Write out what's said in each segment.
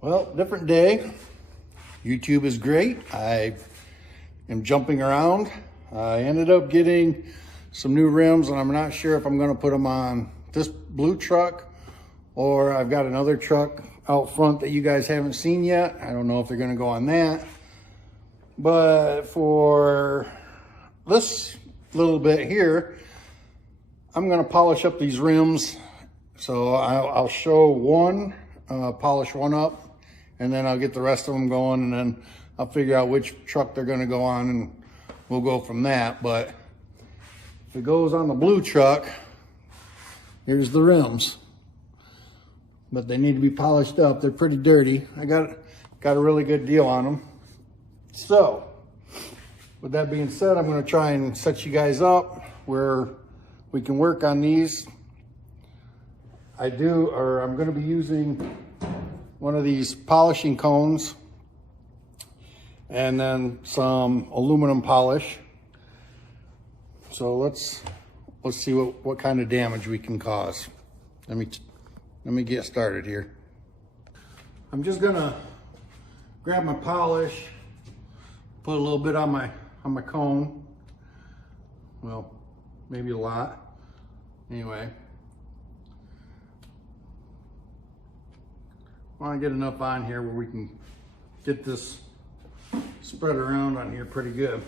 Well, different day. YouTube is great. I am jumping around. I ended up getting some new rims, and I'm not sure if I'm going to put them on this blue truck or I've got another truck out front that you guys haven't seen yet. I don't know if they're going to go on that. But for this little bit here, I'm going to polish up these rims. So I'll show one, polish one up, and then I'll get the rest of them going, and then I'll figure out which truck they're going to go on, and we'll go from that. But if it goes on the blue truck, here's the rims. But they need to be polished up. They're pretty dirty. I got a really good deal on them. So with that being said, I'm going to try and set you guys up where we can work on these. I'm going to be using one of these polishing cones and then some aluminum polish. So let's see what kind of damage we can cause. Let me get started here. I'm just gonna grab my polish, put a little bit on my cone. Well, maybe a lot. Anyway, I want to get enough on here where we can get this spread around on here pretty good.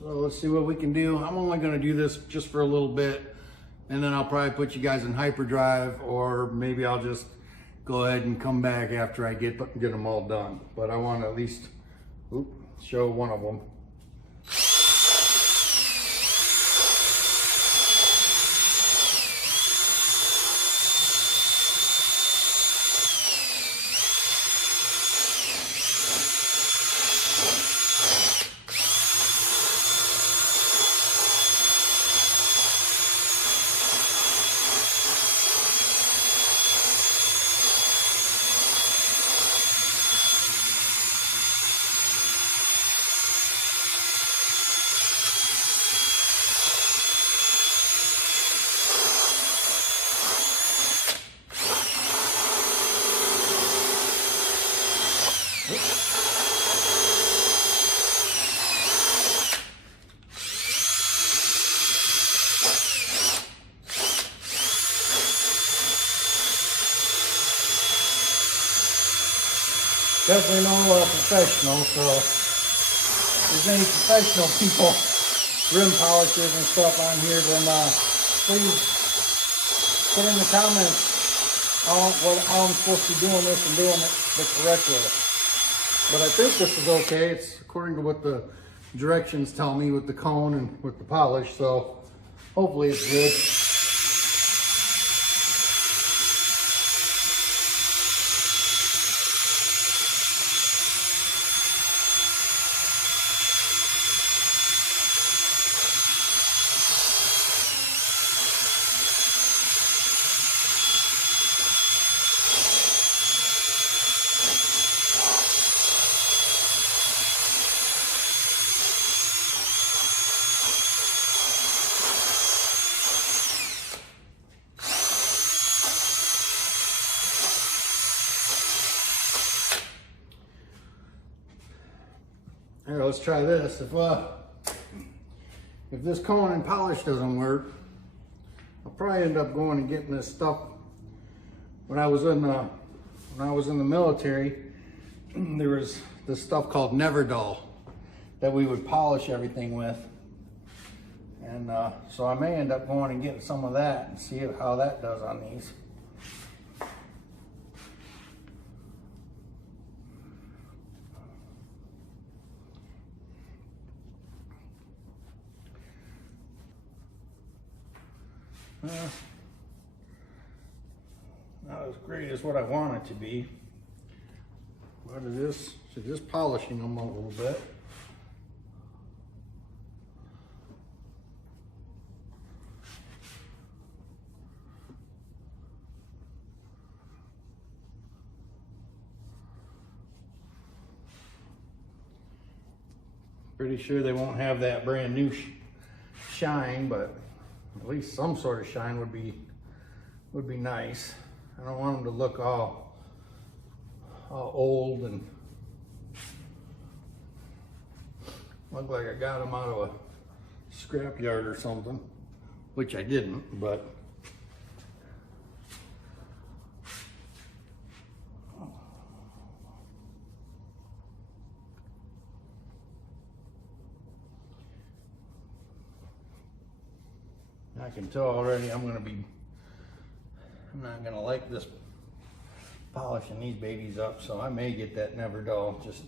So let's see what we can do. I'm only going to do this just for a little bit, and then I'll probably put you guys in hyperdrive, or maybe I'll just go ahead and come back after I get them all done. But I want to at least show one of them. Definitely no professional, so if there's any professional people, rim polishers and stuff on here, then please put in the comments how I'm supposed to be doing this and doing it the correct way. But I think this is okay. It's according to what the directions tell me with the cone and with the polish, so hopefully it's good. Here, let's try this. If this cone and polish doesn't work, I'll probably end up going and getting this stuff. When I was in the military, there was this stuff called Neverdull that we would polish everything with, and so I may end up going and getting some of that and see how that does on these. Not as great as what I want it to be, but it is polishing them a little bit. Pretty sure they won't have that brand new shine, but at least some sort of shine would be nice. I don't want them to look all old and look like I got them out of a scrap yard or something, which I didn't, but I can tell already I'm not gonna like this polishing these babies up, so I may get that Never Dull. Just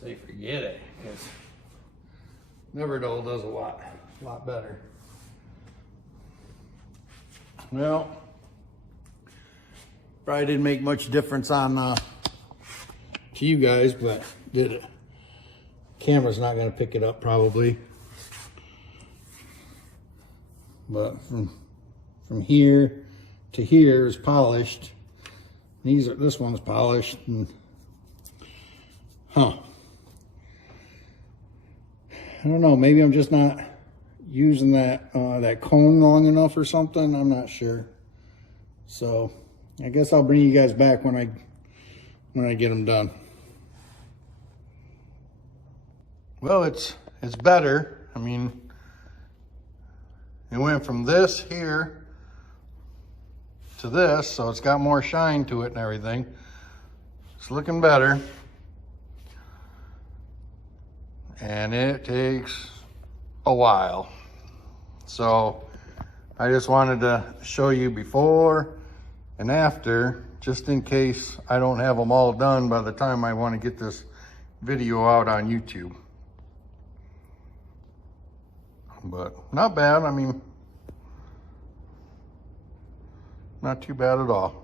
say forget it, because Never Dull does a lot better. Well, probably didn't make much difference on to you guys, but did it? Camera's not gonna pick it up probably. But from here to here is polished. This one's polished, and I don't know, maybe I'm just not using that that cone long enough or something. I'm not sure. So I guess I'll bring you guys back when I get them done. Well, it's better. I mean, it went from this here to this, so it's got more shine to it and everything. It's looking better. And it takes a while. So I just wanted to show you before and after, just in case I don't have them all done by the time I want to get this video out on YouTube. But not bad. I mean, not too bad at all.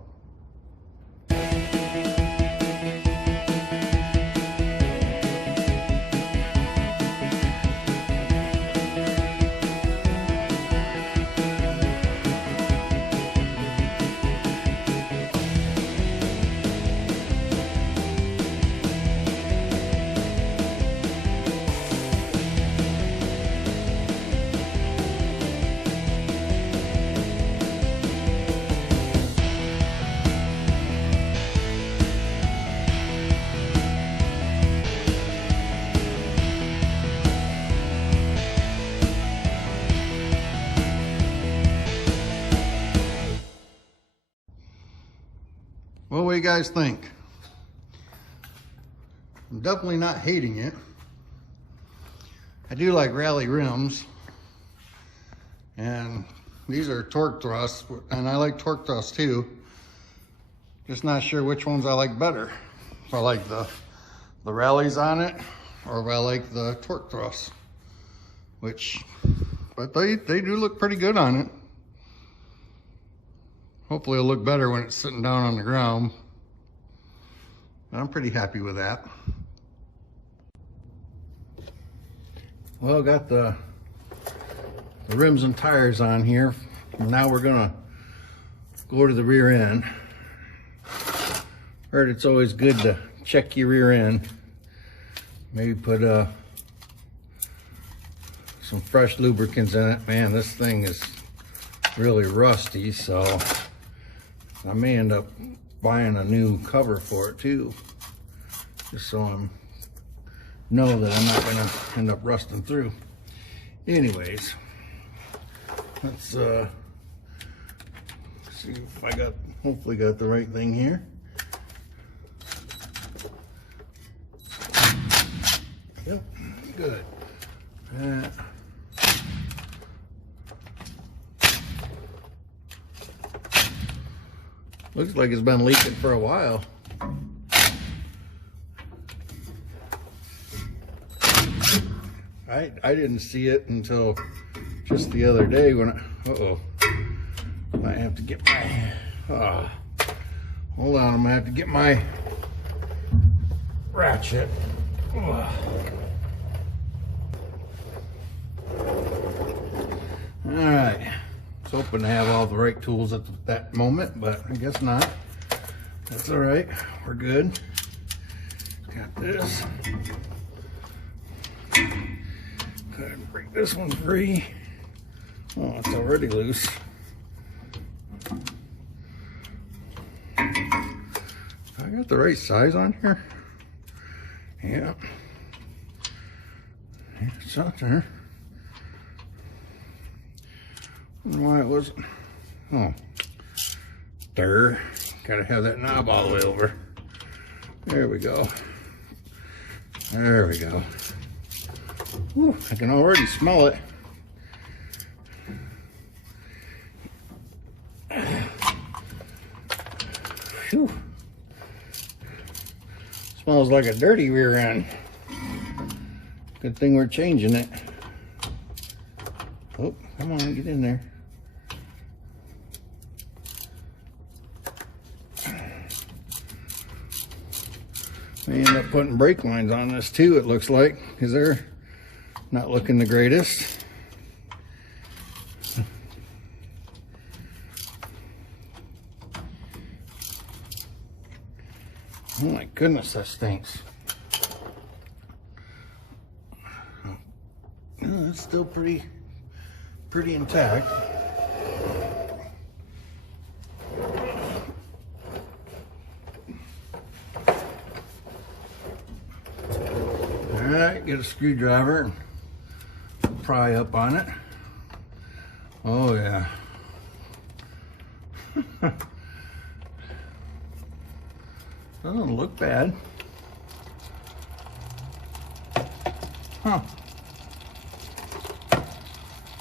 Well, what do you guys think? I'm definitely not hating it. I do like rally rims, and these are torque thrusts, and I like torque thrusts too. Just not sure which ones I like better. If I like the rallies on it, or if I like the torque thrusts, but they do look pretty good on it. Hopefully it'll look better when it's sitting down on the ground. I'm pretty happy with that. Well, got the rims and tires on here. Now we're gonna go to the rear end. Heard it's always good to check your rear end. Maybe put some fresh lubricants in it. Man, this thing is really rusty, so I may end up buying a new cover for it too, just so I know that I'm not gonna end up rusting through. Anyways, let's see if I hopefully got the right thing here. Yep, good. Looks like it's been leaking for a while. I didn't see it until just the other day when I have to get my, hold on, I'm gonna have to get my ratchet. All right. I was hoping to have all the right tools at that moment, but I guess not. That's all right. We're good. Got this. Go ahead and break this one free. Oh, it's already loose. I I got the right size on here? Yeah. It's out there. I don't know why it wasn't. Oh. There. Gotta have that knob all the way over. There we go. There we go. Whew, I can already smell it. Whew. Smells like a dirty rear end. Good thing we're changing it. Oh, come on, get in there. May end up putting brake lines on this too, it looks like, because they're not looking the greatest. Oh my goodness, that stinks. Oh, it's still pretty intact. Alright, get a screwdriver and pry up on it. Oh yeah. Doesn't look bad. Huh.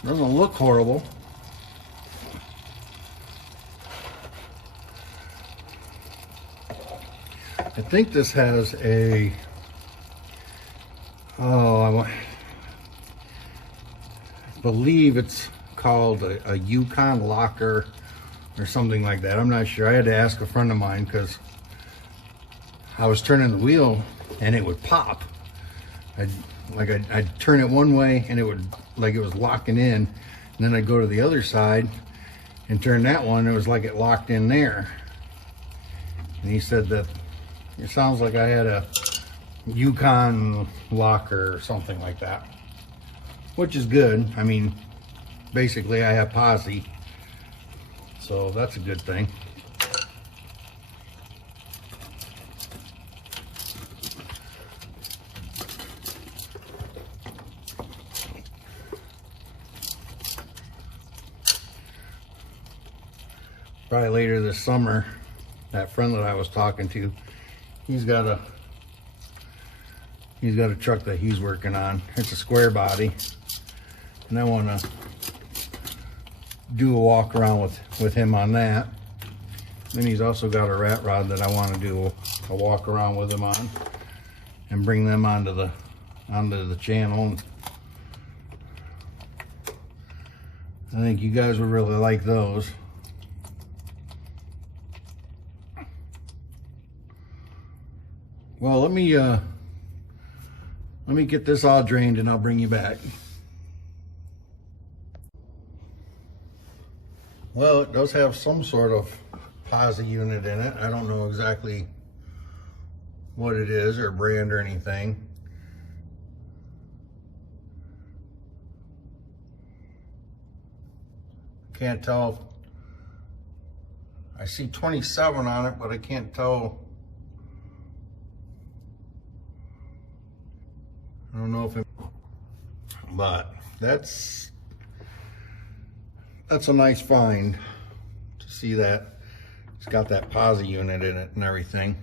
Doesn't look horrible. I think this has a, I believe it's called a Yukon locker or something like that. I'm not sure. I had to ask a friend of mine because I was turning the wheel and it would pop. I'd turn it one way and it would, like it was locking in, and then I'd go to the other side and turn that one, it was like it locked in there. And he said that it sounds like I had a Yukon locker or something like that, which is good. I mean, basically I have posi, so that's a good thing. Probably later this summer, that friend that I was talking to, he's got a truck that he's working on. It's a square body, and I want to do a walk around with him on that. Then he's also got a rat rod that I want to do a walk around with him on, and bring them onto the channel. I think you guys would really like those. Well, let me get this all drained and I'll bring you back. Well, it does have some sort of posi unit in it. I don't know exactly what it is or brand or anything. Can't tell. I see 27 on it, but I can't tell. I don't know if it, but that's a nice find to see that it's got that posi unit in it and everything.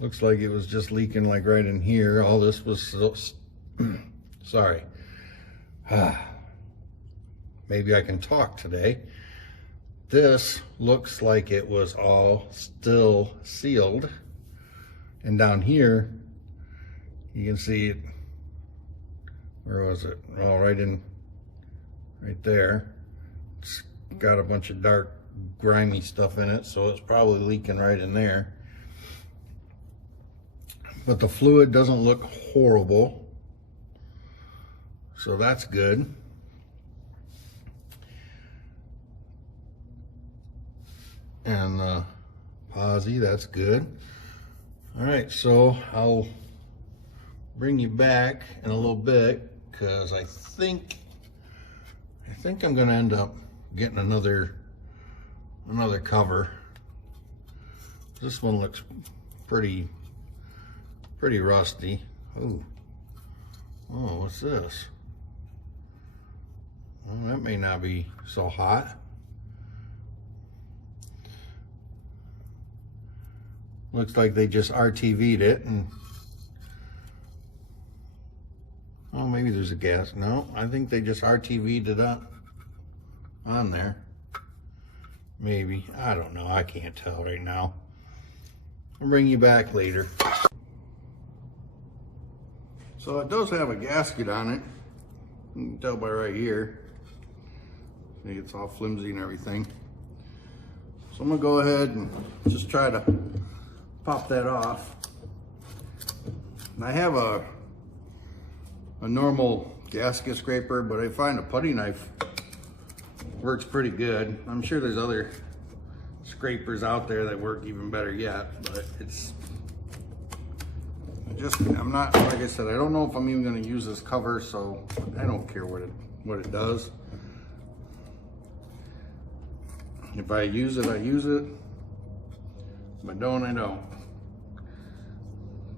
Looks like it was just leaking like right in here. All this was so, sorry. Maybe I can talk today. This looks like it was all still sealed. And down here, you can see it, where was it? Oh, right there. It's got a bunch of dark, grimy stuff in it, so it's probably leaking right in there. But the fluid doesn't look horrible, so that's good. And the posi, that's good. All right, so I'll bring you back in a little bit because I think I'm gonna end up getting another another cover. This one looks pretty rusty. Ooh. Oh, what's this? Well, that may not be so hot. Looks like they just RTV'd it, and oh, maybe there's a gas. No, I think they just RTV'd it up on there. Maybe, I don't know, I can't tell right now. I'll bring you back later. So it does have a gasket on it. You can tell by right here. See, it's all flimsy and everything. So I'm gonna go ahead and just try to pop that off. And I have a normal gasket scraper, but I find a putty knife works pretty good. I'm sure there's other scrapers out there that work even better yet, but I'm not, like I said, I don't know if I'm even gonna use this cover, so I don't care what it does. If I use it, I use it. If I don't, I don't.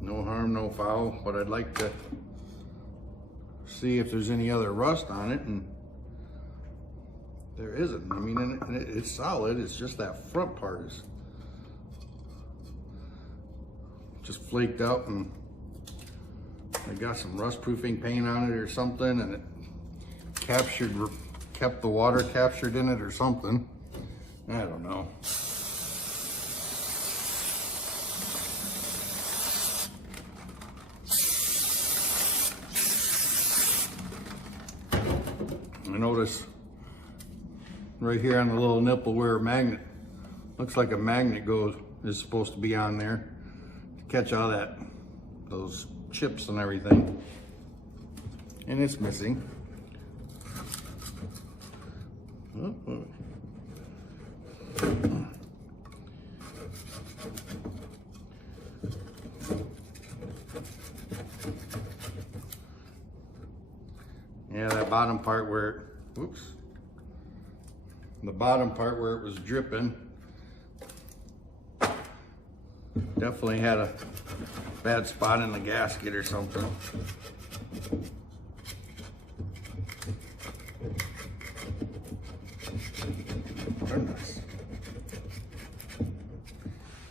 No harm, no foul, but I'd like to see if there's any other rust on it, and there isn't. I mean, it's solid, it's just that front part is just flaked out, and I got some rust proofing paint on it or something, and it kept the water captured in it or something. I don't know. I notice right here on the little nipple where a magnet, looks like a magnet is supposed to be on there to catch all those chips and everything. And it's missing. Oh. Yeah, that bottom part where, the bottom part where it was dripping definitely had a bad spot in the gasket or something. Goodness.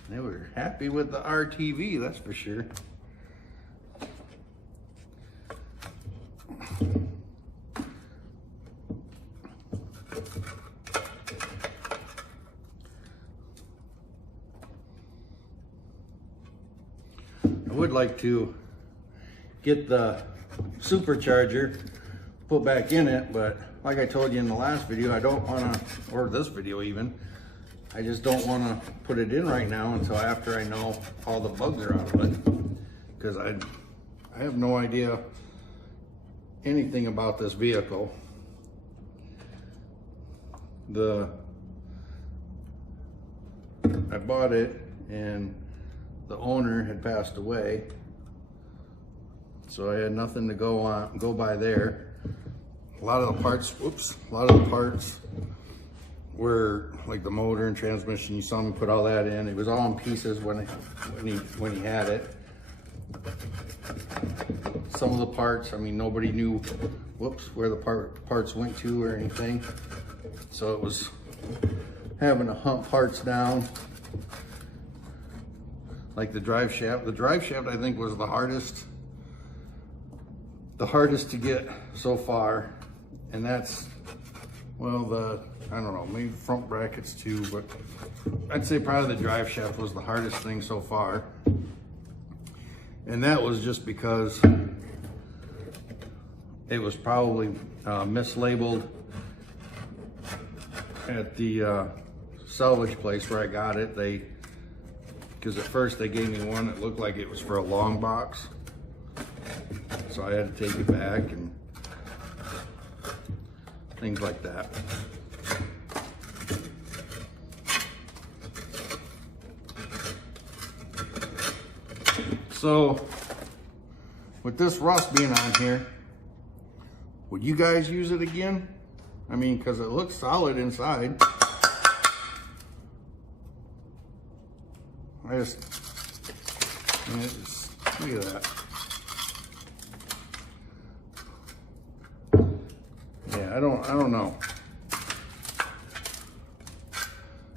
They were happy with the RTV, that's for sure. I would like to get the supercharger put back in it, but like I told you in the last video, I don't want to, or this video even, I just don't want to put it in right now until after I know all the bugs are out of it, because I have no idea anything about this vehicle. I bought it and the owner had passed away, so I had nothing to go by there. A lot of the parts were like the motor and transmission. You saw me put all that in. It was all in pieces when he had it. Some of the parts, I mean, nobody knew where the parts went to or anything, so it was having to hunt parts down. Like the drive shaft. The drive shaft, I think, was the hardest to get so far. And that's, well, I don't know, maybe front brackets too, but I'd say probably the drive shaft was the hardest thing so far. And that was just because it was probably mislabeled at the salvage place where I got it. Because at first they gave me one that looked like it was for a long box. So I had to take it back and things like that. So with this rust being on here, would you guys use it again? I mean, because it looks solid inside. Look at that. Yeah, I don't know.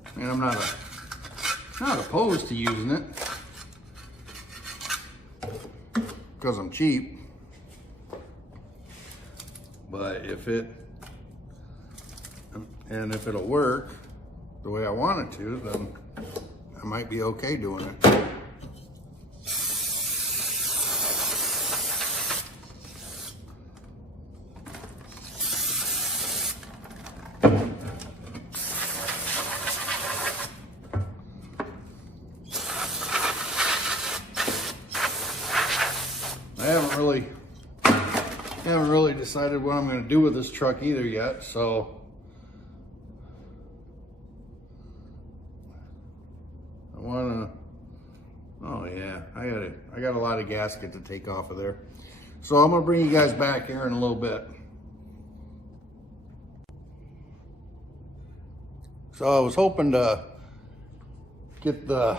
I mean, I'm not opposed to using it because I'm cheap. But if it'll work the way I want it to, then I might be okay doing it. I haven't really decided what I'm going to do with this truck either yet, so I want to, oh yeah, I got a lot of gasket to take off of there. So I'm going to bring you guys back here in a little bit. So I was hoping to get the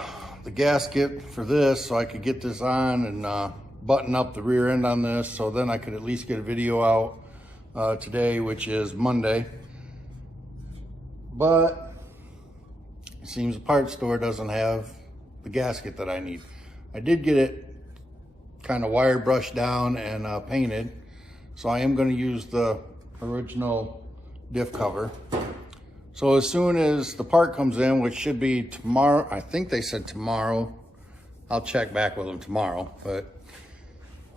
gasket for this so I could get this on and button up the rear end on this, so then I could at least get a video out today, which is Monday. But it seems the parts store doesn't have the gasket that I need. I did get it kind of wire brushed down and painted, so I am going to use the original diff cover. So as soon as the part comes in, which should be tomorrow, I think they said tomorrow, I'll check back with them tomorrow, but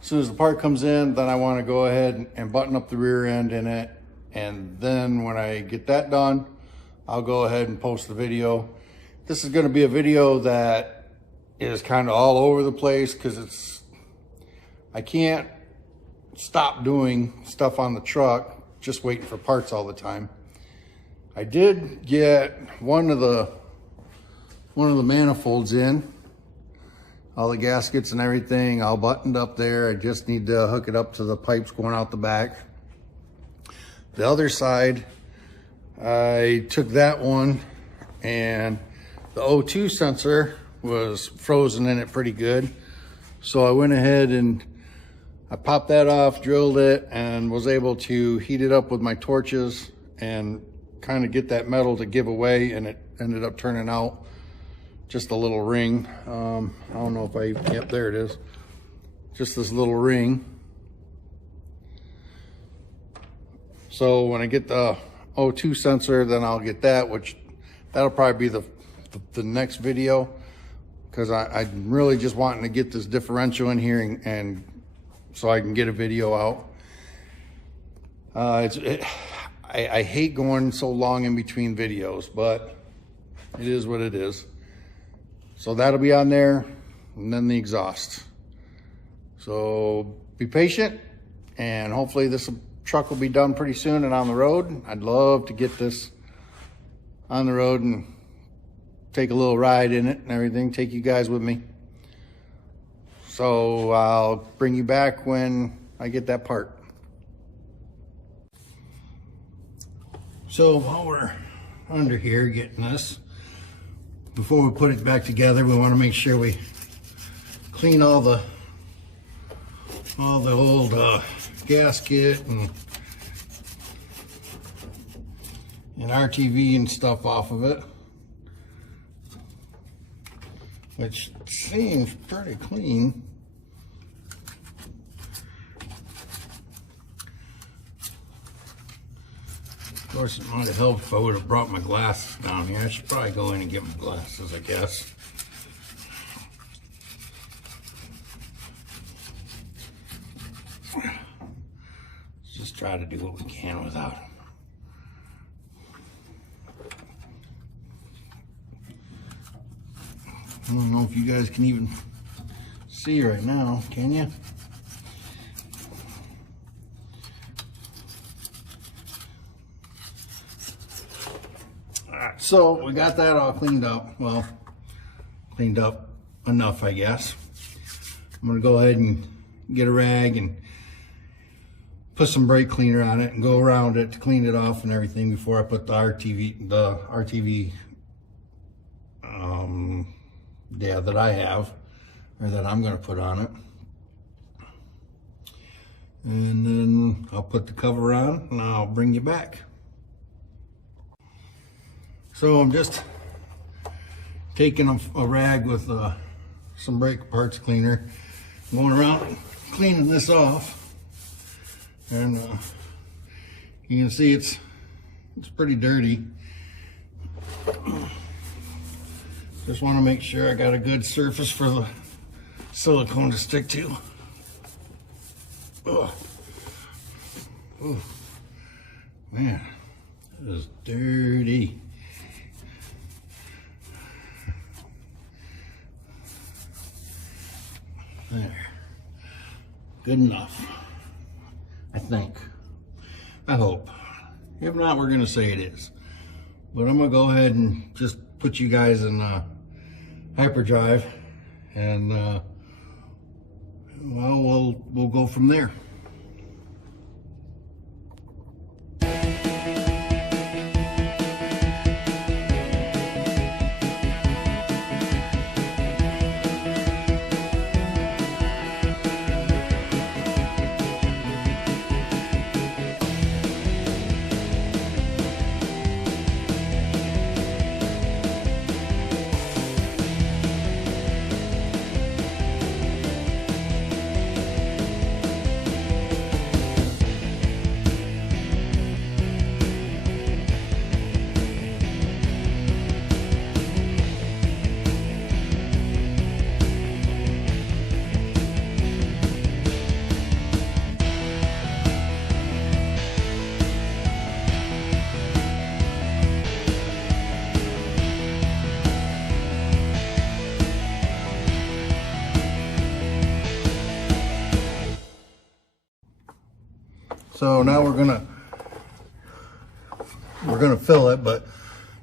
as soon as the part comes in, then I want to go ahead and button up the rear end in it. And then when I get that done, I'll go ahead and post the video. This is going to be a video that is kind of all over the place because I can't stop doing stuff on the truck, just waiting for parts all the time. I did get one of the manifolds in. All the gaskets and everything all buttoned up there. I just need to hook it up to the pipes going out the back. The other side, I took that one and the O2 sensor was frozen in it pretty good. So I went ahead and I popped that off, drilled it, and was able to heat it up with my torches and kind of get that metal to give away, and it ended up turning out just a little ring. I don't know if yep, there it is. Just this little ring. So when I get the O2 sensor, then I'll get that, which that'll probably be the next video, because I'm really just wanting to get this differential in here and so I can get a video out. I hate going so long in between videos, but it is what it is. So that'll be on there, and then the exhaust. So be patient, and hopefully this truck will be done pretty soon and on the road. I'd love to get this on the road and take a little ride in it and everything, take you guys with me. So I'll bring you back when I get that part. So while we're under here getting this, before we put it back together, we want to make sure we clean all the old gasket and RTV and stuff off of it, which seems pretty clean. Of course, it might have helped if I would have brought my glasses down here. I should probably go in and get my glasses, I guess. Let's just try to do what we can without them. I don't know if you guys can even see right now, can you? Alright, so we got that all cleaned up. Well, cleaned up enough, I guess. I'm gonna go ahead and get a rag and put some brake cleaner on it and go around it to clean it off and everything before I put the RTV Yeah, that I have, or that I'm gonna put on it. And then I'll put the cover on and I'll bring you back. So I'm just taking a rag with some brake parts cleaner, going around and cleaning this off. And you can see it's pretty dirty. Just want to make sure I got a good surface for the silicone to stick to. Oh, man, it is dirty. There, good enough, I think. I hope. If not, we're gonna say it is. But I'm gonna go ahead and just put you guys in hyperdrive, and well, we'll go from there. So now we're gonna fill it, but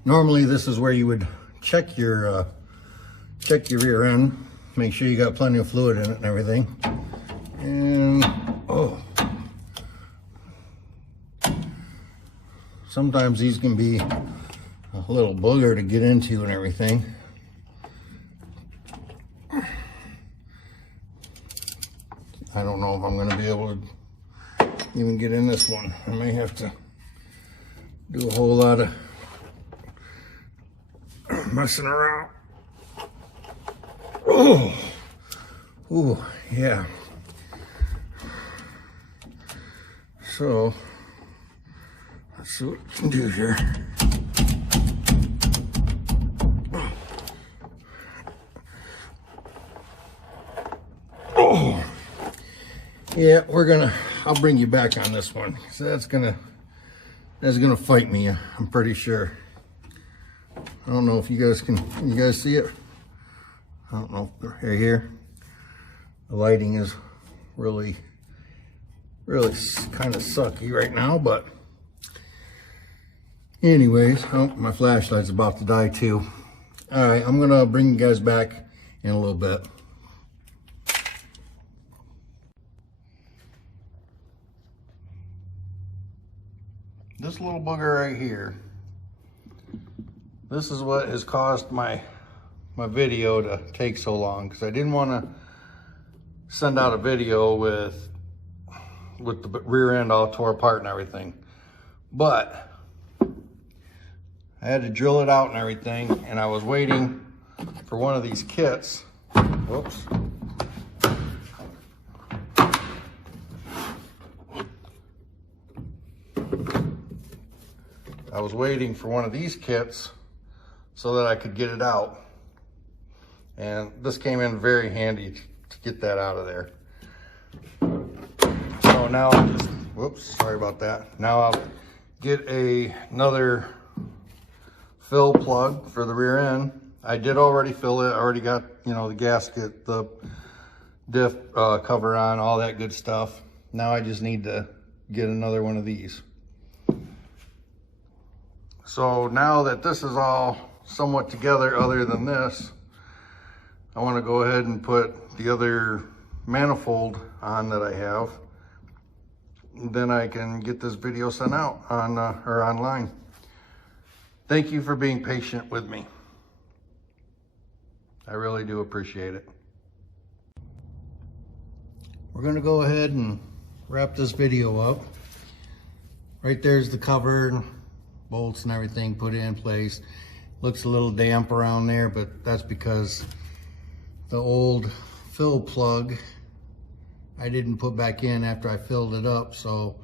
normally this is where you would check your rear end, make sure you got plenty of fluid in it and everything. And oh, sometimes these can be a little booger to get into and everything. I don't know if I'm gonna be able to even get in this one. I may have to do a whole lot of messing around. Oh, yeah. So let's see what we can do here. Oh, yeah, I'll bring you back on this one. So that's gonna fight me, I'm pretty sure. I don't know if you guys see it? I don't know, right here. The lighting is really kind of sucky right now, but anyways, oh, my flashlight's about to die too. All right, I'm gonna bring you guys back in a little bit. This little booger right here, this is what has caused my video to take so long, because I didn't want to send out a video with the rear end all tore apart and everything. But I had to drill it out and everything, and I was waiting for one of these kits. Whoops. I was waiting for one of these kits so that I could get it out. And this came in very handy to get that out of there. So now I'll just, whoops, sorry about that. Now I'll get another fill plug for the rear end. I did already fill it. I already got, the gasket, the diff cover on, all that good stuff. Now I just need to get another one of these. So now that this is all somewhat together, other than this, I want to go ahead and put the other manifold on that I have. Then I can get this video sent out on or online. Thank you for being patient with me. I really do appreciate it. We're gonna go ahead and wrap this video up. Right there's the cover, bolts and everything put in place. Looks a little damp around there, but that's because the old fill plug I didn't put back in after I filled it up, so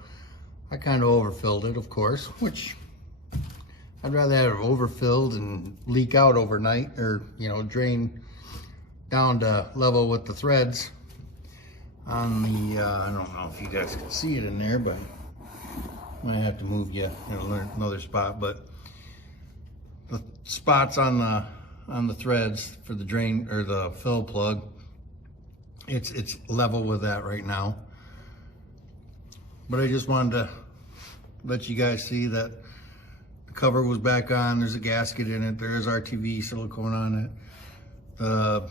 I kind of overfilled it, of course, which I'd rather have it overfilled and leak out overnight, or drain down to level with the threads on the I don't know if you guys can see it in there, but I might have to move you another spot. But the spots on the threads for the drain or the fill plug, it's level with that right now. But I just wanted to let you guys see that the cover was back on. There's a gasket in it. There is RTV silicone on it. The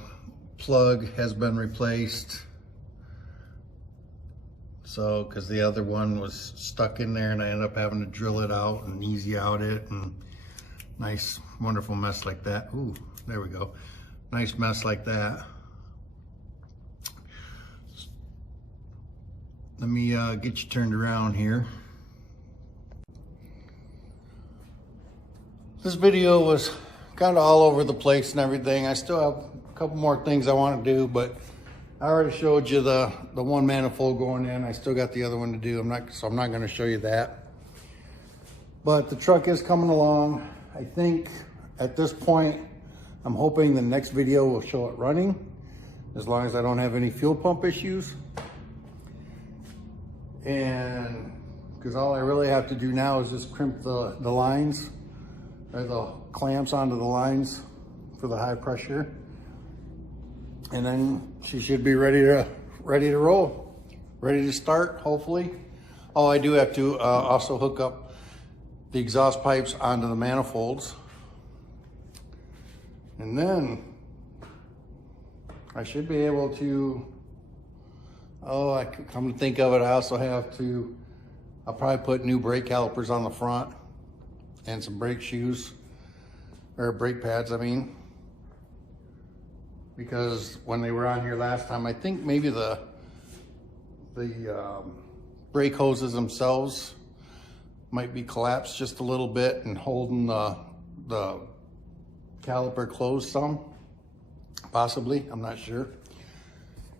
plug has been replaced. So, because the other one was stuck in there and I ended up having to drill it out and easy out it, and nice, wonderful mess like that. Ooh, there we go. Nice mess like that. Let me get you turned around here. This video was kind of all over the place and everything. I still have a couple more things I want to do, but I already showed you the one manifold going in. I still got the other one to do. I'm not going to show you that. But the truck is coming along. I think at this point, I'm hoping the next video will show it running, as long as I don't have any fuel pump issues. And because all I really have to do now is just crimp the lines, or the clamps onto the lines for the high pressure. And then she should be ready to roll, ready to start, hopefully. Oh, I do have to also hook up the exhaust pipes onto the manifolds. And then I should be able to, I could come to think of it, I also have to, I'll probably put new brake calipers on the front and some brake shoes, or brake pads, I mean. Because when they were on here last time, I think maybe the brake hoses themselves might be collapsed just a little bit and holding the caliper closed some, possibly, I'm not sure.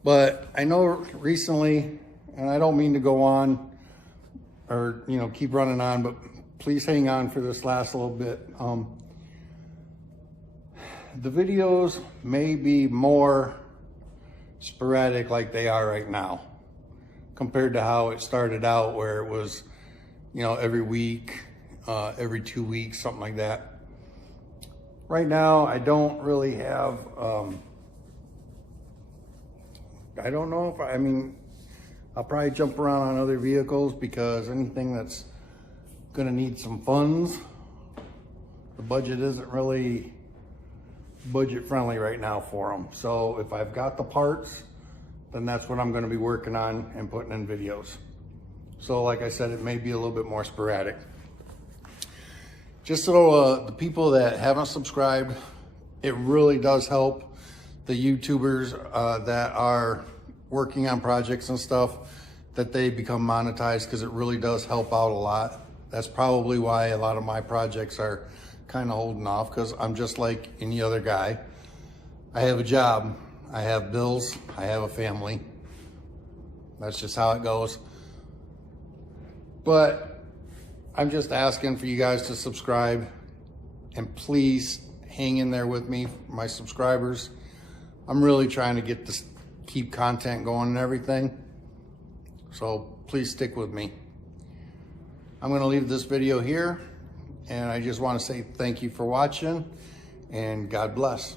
But I know recently, and I don't mean to go on or keep running on, but please hang on for this last little bit. The videos may be more sporadic like they are right now, compared to how it started out, where it was, every week, every 2 weeks, something like that. Right now, I don't really have, I don't know if, I'll probably jump around on other vehicles, because anything that's gonna need some funds, the budget isn't really budget friendly right now for them. So if I've got the parts, then that's what I'm going to be working on and putting in videos. So like I said, it may be a little bit more sporadic. Just so the people that haven't subscribed, it really does help the YouTubers that are working on projects and stuff, that they become monetized, because it really does help out a lot. That's probably why a lot of my projects are kind of holding off, because I'm just like any other guy. I have a job, I have bills, I have a family. That's just how it goes. But I'm just asking for you guys to subscribe, and please hang in there with me, my subscribers. I'm really trying to get this, keep content going and everything. So please stick with me. I'm going to leave this video here. And I just want to say thank you for watching, and God bless.